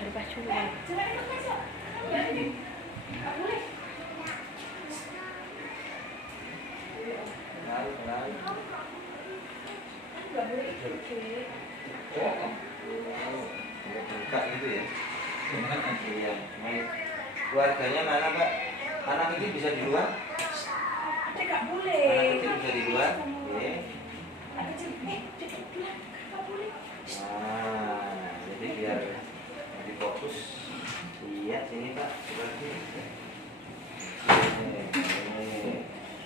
Lepas cuman. Buka gitu ya. Iya, baik. Keluarganya mana, Mbak? Anak kecil bisa di luar? Tidak boleh. Anak kecil bisa di luar? Oke. Anak kecil, tidak boleh. Nah, jadi biar lebih fokus. Iya, sini Pak. Seperti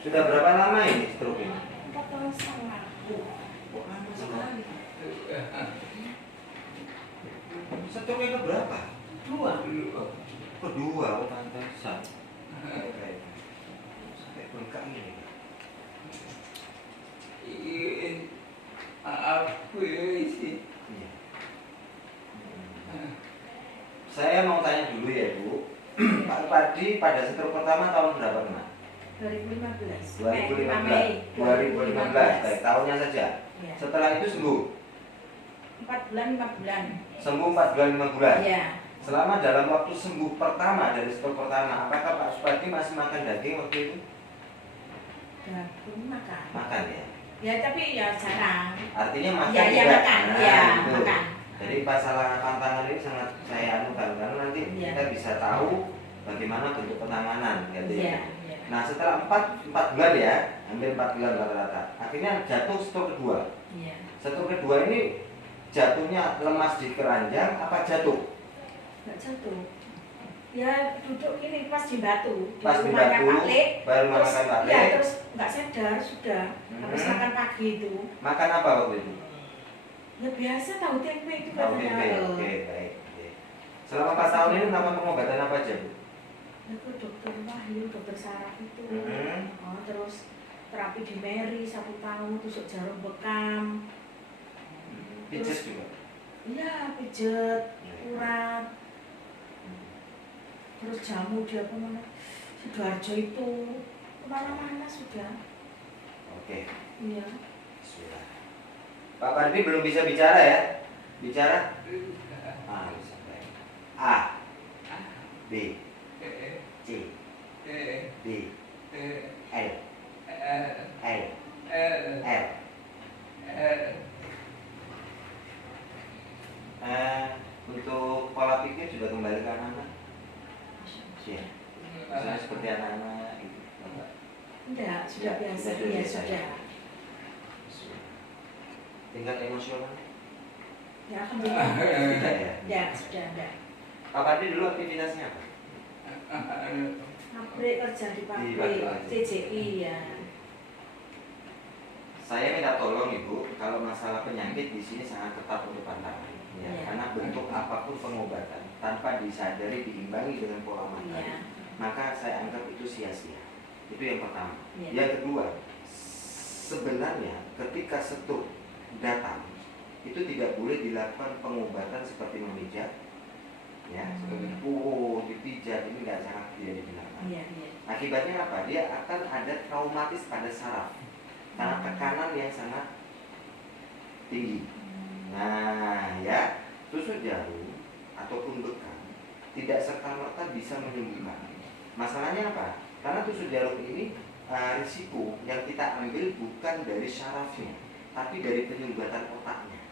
sudah berapa lama ini stroke ini? 4 tahun setengah. Kok lama sekali? Stroke itu berapa? 2. Kedua, oh pantesan. Sampai bengkak ini. Aku isi. Iya. Saya mau tanya dulu ya Bu. Pak Padi pada stroke pertama tahun berapa kena? 2015. 2015. 2015. Baik, tahunnya saja. Ya. Setelah itu sembuh. 4 bulan, 5 bulan. Sembuh 4 bulan 5 bulan. Iya. Selama dalam waktu sembuh pertama dari stroke pertama, apakah Pak Supadi masih makan daging waktu itu? Daging makan. Makan ya. Ya tapi ya jarang. Artinya makan Ya juga. makan. Nah, Ya gitu. makan. Jadi masalah pantangan ini sangat saya anukan karena nanti Ya. kita bisa tahu bagaimana bentuk penanganan gitu ya. Iya. Nah setelah 4 bulan ya, hampir 4 bulan rata-rata, akhirnya jatuh stroke kedua. Iya. Stroke kedua ini jatuhnya lemas di keranjang apa jatuh? Enggak jatuh. Ya duduk gini pas di batu. Pas di rumahnya batu, Pak Lek. baru Terus, makan Pak ya Lek. terus nggak sadar sudah. Habis makan pagi itu. Makan apa waktu itu? Ya biasa tahu tempe itu Tahu katanya. tempe, oke baik. Oke. Selama 4 tahun ini melakukan pengobatan apa aja Bu? Ya ke dokter Wahyu, dokter saraf itu. Hmm. Oh, terus terapi di Mary 1 tahun, tusuk jarum bekam. Pijet juga? Iya, pijet, urat. Terus jamu dia kemana? Sidoarjo itu kemana-mana sudah. Oke. Iya. Sudah. Pak Pardi belum bisa bicara ya? Bicara? A, bisa baik. A, B, C, D, L, L, R. Untuk pola pikir sudah kembali ke anak-anak? Ya. Misalnya seperti anak-anak gitu. Enggak. Enggak, sudah Ya, biasa. sudah Iya, biasa, sudah. ya. Tingkat emosional? Ya, alhamdulillah. Tidak ya? Ya, sudah enggak. Pak Pardi dulu aktivitasnya apa? Pabrik kerja di Di pabrik pabrik. CJI ya. Saya minta tolong Ibu, kalau masalah penyakit di sini sangat ketat untuk pantangan. Ya, Iya. karena bentuk apapun pengobatan tanpa disadari diimbangi dengan pola makan, Iya. maka saya anggap itu sia-sia. Itu yang pertama. Iya. Yang kedua, sebenarnya ketika stroke datang itu tidak boleh dilakukan pengobatan seperti memijat, ya, seperti dipijat, ini nggak sangat tidak dibenarkan. Iya, iya. Akibatnya apa? Dia akan ada traumatis pada saraf karena tekanan yang sangat tinggi. Nah, ya, tusuk jarum ataupun bekam tidak serta-merta bisa menyembuhkan. Masalahnya apa? Karena tusuk jarum ini risiko yang kita ambil bukan dari sarafnya, tapi dari penyumbatan otaknya.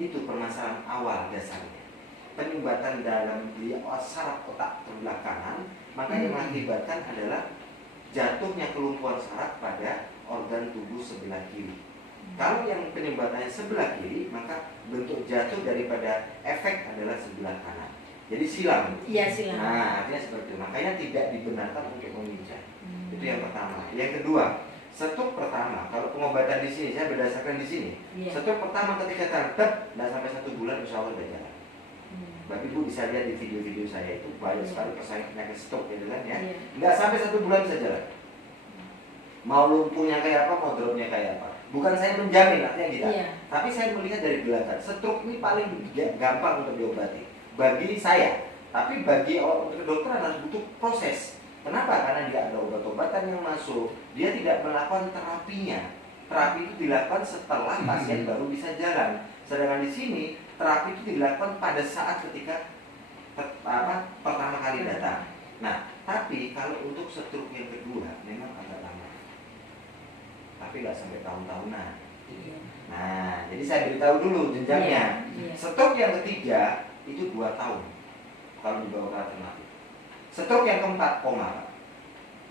Itu permasalahan awal dasarnya. Penyumbatan dalam di saraf otak sebelah kanan, maka yang mengakibatkan adalah jatuhnya kelumpuhan saraf pada organ tubuh sebelah kiri. Kalau yang penyumbatannya sebelah kiri, maka bentuk jatuh daripada efek adalah sebelah kanan. Jadi silang. Iya, silang. Nah, artinya seperti itu. Makanya tidak dibenarkan untuk memijat. Itu yang pertama. Yang kedua, stroke pertama, kalau pengobatan di sini, saya berdasarkan di sini. Iya. Stroke pertama ketika terdekat, tidak sampai 1 bulan, insya Allah sudah jalan. Bapak Ibu bisa lihat di video-video saya itu banyak sekali penyakit stroke gitu kan ya. Iya. Nggak sampai 1 bulan bisa jalan. Mau lumpuhnya kayak apa, mau dropnya kayak apa. Bukan saya menjamin, artinya tidak. Iya. Tapi saya melihat dari belakang, stroke ini paling gampang untuk diobati bagi saya. Tapi bagi orang kedokteran harus butuh proses. Kenapa? Karena dia ada obat-obatan yang masuk. Dia tidak melakukan terapinya. Terapi itu dilakukan setelah pasien baru bisa jalan. Sedangkan di sini terapi itu dilakukan pada saat ketika pertama kali datang. Nah, tapi kalau untuk stroke yang kedua memang agak lama, tapi nggak sampai tahun-tahunan. Iya. Nah, jadi saya beritahu dulu jenjangnya. Iya. Stroke yang ketiga itu 2 tahun kalau dibawa ke alternatif. Stroke yang keempat koma.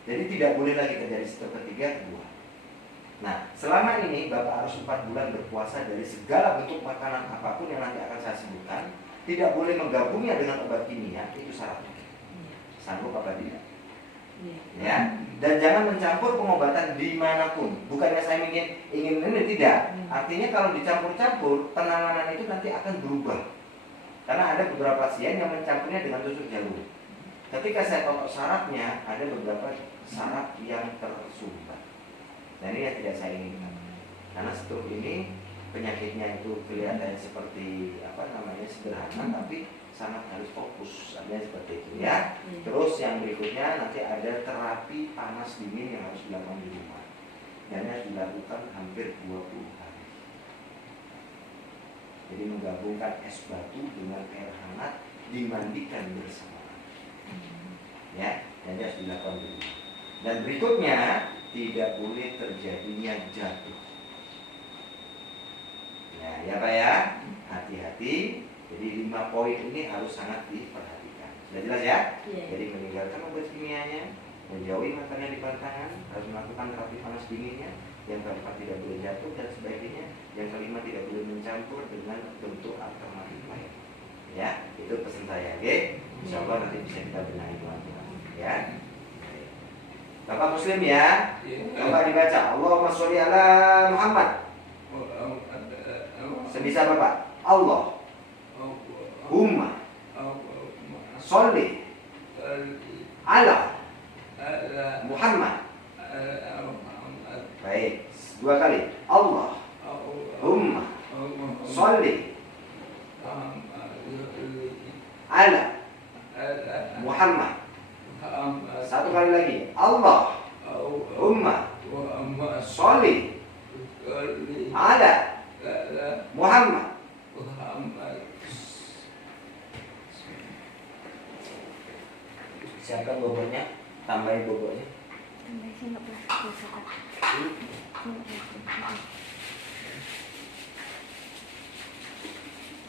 Jadi tidak boleh lagi terjadi stroke ketiga, kedua. Nah, selama ini Bapak harus 4 bulan berpuasa dari segala bentuk makanan apapun yang nanti akan saya sebutkan. Tidak boleh menggabungnya dengan obat kimia, itu syaratnya. Sanggup apa tidak? Ya, dan jangan mencampur pengobatan dimanapun. Bukannya saya ingin ini, tidak. Artinya kalau dicampur-campur, penanganan itu nanti akan berubah. Karena ada beberapa pasien yang mencampurnya dengan tusuk jarum. Ketika saya totok syaratnya, ada beberapa syarat yang tersumbat. Dan ini yang tidak saya inginkan. Karena stroke ini penyakitnya itu kelihatannya seperti sederhana, tapi sangat harus fokus, artinya seperti itu ya. Terus yang berikutnya nanti ada terapi panas dingin yang harus dilakukan di rumah, dan harus dilakukan hampir 20 hari. Jadi menggabungkan es batu dengan air hangat, dimandikan bersama, ya, dan harus dilakukan di rumah. Dan berikutnya tidak boleh terjadinya jatuh. Ya Pak ya, hati-hati. Jadi 5 poin ini harus sangat diperhatikan. Sudah jelas ya? Jadi meninggalkan obat kimianya, menjauhi makanan di tangan, harus melakukan terapi panas dinginnya. Yang keempat tidak boleh jatuh dan sebagainya. Yang kelima tidak boleh mencampur dengan bentuk alternatif lain. Ya, itu pesan saya. Oke? Insya Allah nanti bisa kita benahi teman-teman. Ya. Bapak Muslim ya. Bapak dibaca. Allahumma sholli ala Muhammad. Sebisa Bapak. Allah. Umma sholli ala Muhammad. Baik, 2 kali. Allah umma sholli ala Muhammad. 1 kali lagi. Allah umma sholli ala Muhammad. Siapkan bobotnya, tambahin bobotnya.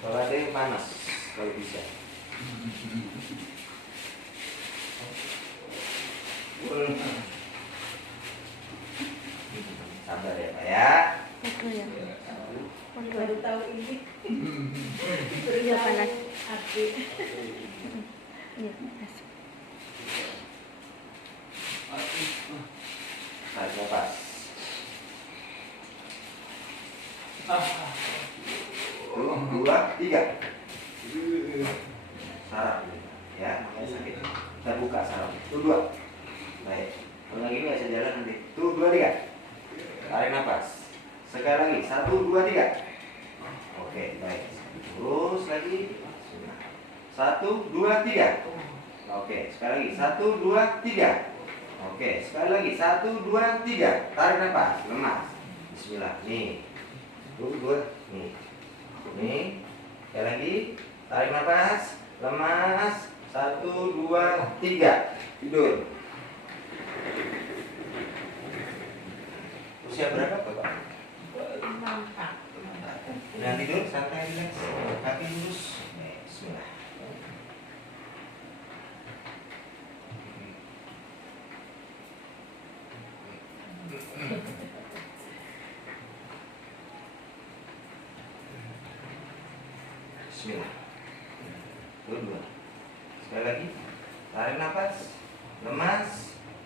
Kalau ada yang panas, kalau bisa. Sabar ya Pak ya. Baru tahu ini. Iya panas. Tarik nafas. Tuh, 2, 3. Saraf ya, makanya sakit. Kita buka saraf. Tuh 2. Baik. Kalau lagi nggak bisa jalan nanti. Tuh 2, 3. Tarik nafas. Sekali lagi. 1, 2, 3. Oke, baik. Terus lagi. 1, 2, 3. Oke, sekali lagi. 1, 2, 3. Oke, sekali lagi. 1, 2, 3. Tarik nafas. Lemas. Bismillah. Nih. Tuh 2. Nih. Nih. Sekali lagi. Tarik nafas. Lemas. 1, 2, 3. Tidur. Usia berapa Bapak? Udah tidur, santai, relax. Kaki lurus. Bismillah. Bismillah. Dua. Sekali lagi. Tarik nafas. Lemas.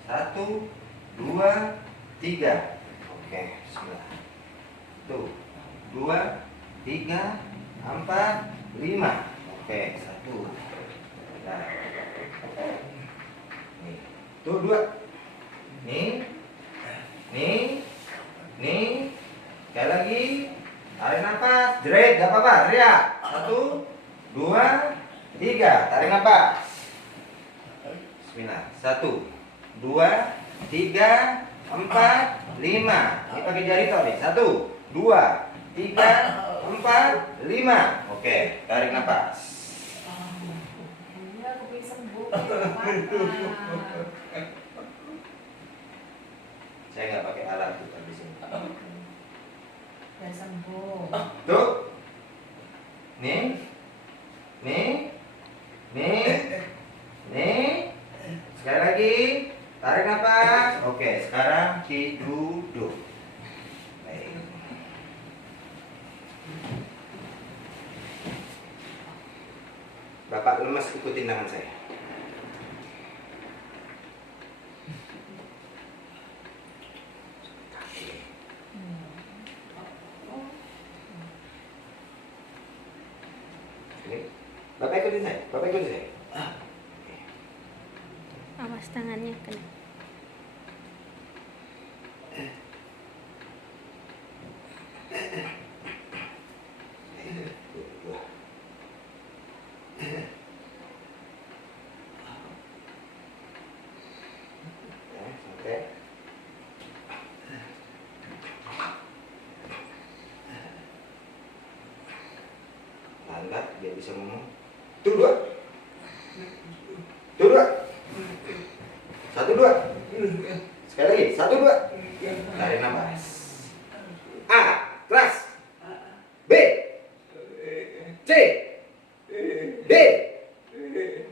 1, 2, 3. Oke, bismillah. Tuh. 2, 3, 4, 5. Oke, 1. Nah. Nih. Tuh 2. Nih. Nih. Nih. Sekali lagi. Tarik nafas. Jerit, gak apa-apa. Teriak. 1, 2, 3. Tarik nafas. Bismillah. 1, 2, 3, 4, 5. Ini pakai jari toh nih. 1, 2, 3, 4, 5. Oke, tarik nafas. Saya nggak pakai alat tuh di sini. Udah sembuh. Tuh. Nih. Nih. Nih. Nih. Sekali lagi. Tarik nafas. Oke, sekarang duduk. Baik. Bapak lemas, ikutin tangan saya. Ini. Bapak ikutin saya. Bapak ikutin saya. Awas tangannya kena. Santai. Lambat dia bisa ngomong. Tuh dua. Tuh dua. Satu dua. Sekali lagi. Satu dua. Tarik nafas. A. Keras. B. C. D.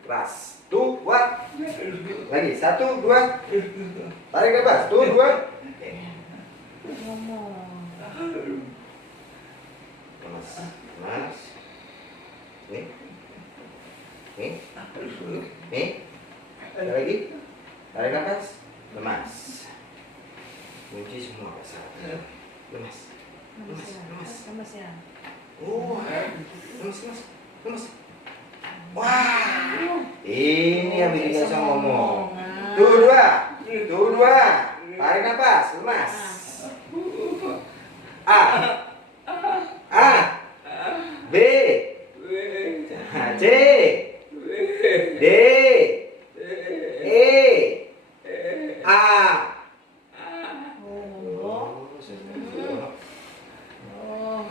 Keras. Tuh dua. Lagi. Satu dua. Tarik nafas. Tuh dua. Ngomong. Lemas. Lemas. Nih. Nih. Nih. Sekali lagi. Tarik nafas. Lemas. Kunci semua pasal. Lemas. Lemas. Lemas. Lemas ya. Oh, lemas, lemas, lemas. Wah, ini yang bikin gak bisa ngomong. Tuh dua. Tuh dua. Tarik nafas. Lemas. A. A. B. C. D. E. A. Oh. Oh.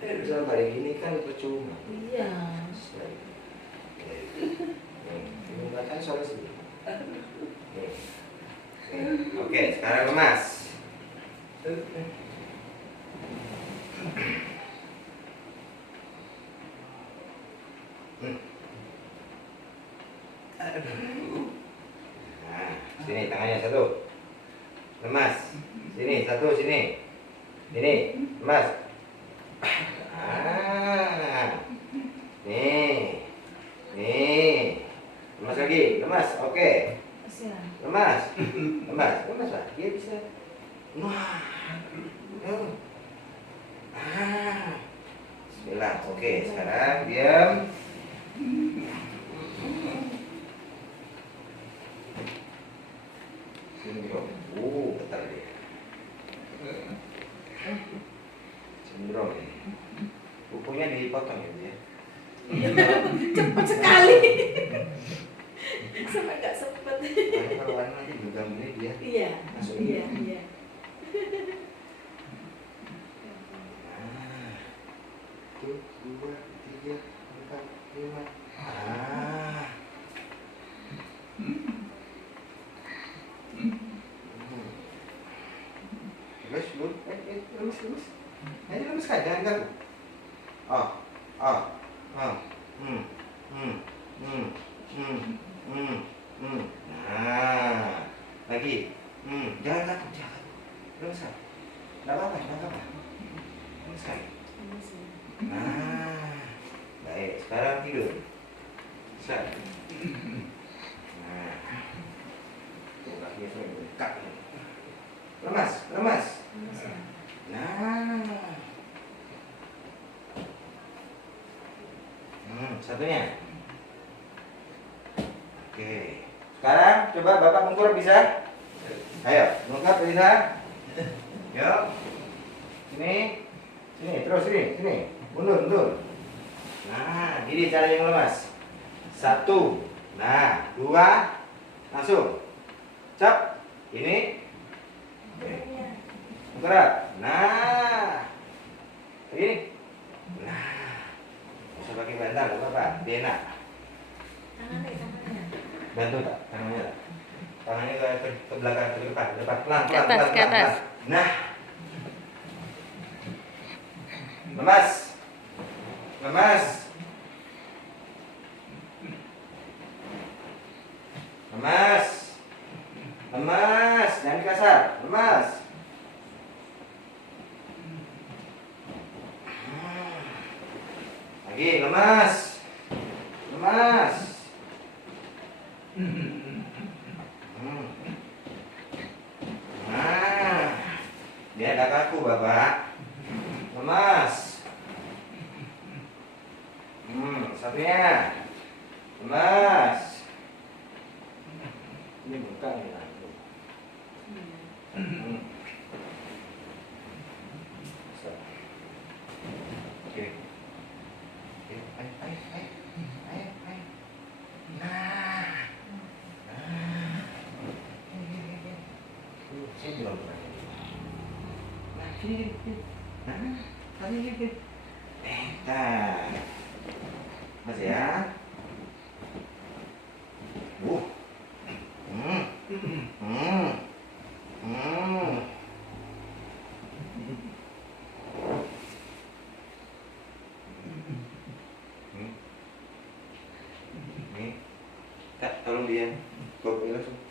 Bisa kayak gini kan percuma. Iya. Ini kan solusi. Oke, sekarang lemas. Nah, sini tangannya satu. Lemas. Sini satu sini. Ini lemas. Nih. Nih. Lemas lagi. Lemas. Oke. Lemas ya. Lemas. Lemas. Lemas lah. Dia bisa. Wah. Bismillah. Oke, sekarang diam. Sindrom. Betul dia. Sindrom ini. Bukunya dipotong ya, Bu, ya. Cepat sekali. Sampai nggak sempet. Kalau warna nanti genggam ini dia. Iya. Masuk Iya. ini. Iya. Tuh, 2, 3, 4, 5. Terus, Bu. Lurus, lurus. Ayo lurus kan, jangan ganggu. Oh. Nah, lagi. Jangan takut, jangan. Lurus kan. Nggak apa-apa, nggak apa-apa. Lurus kan. Lemas ya. Nah, baik. Sekarang tidur. Set. Nah, tuh kakinya sampai bengkak. Lemas, lemas. Lemas ya. Nah. Satunya. Oke. Sekarang coba Bapak mengkurap bisa? Ayo, mengkurap bisa? Yuk. Sini. Sini, terus sini. Mundur. Nah, ini cara yang lemas. 1. Nah, 2. Langsung. Cap. Ini. Mengkurap. Nah. Ini. Nah. Bisa pakai bantal, apa-apa. Dia enak. Tangannya. Bantu tak tangannya tak? Tangannya ke belakang ke depan pelan Ke atas, ke atas. Nah, lemas, lemas, lemas, lemas, jangan kasar, lemas. Lagi lemas, lemas. Nah, dia ada kaku bapak. Lemas. Satunya. Lemas. Ini bukan ya. Oke. Ayo, ayo, ayo, ayo, ayo, ayo. Nah. Sini dong. Nah, sini. Nah, sini. Nah. Mas ya. Hmm. Hmm. Hmm. Nih. Kak, tolong dia. Bawa langsung.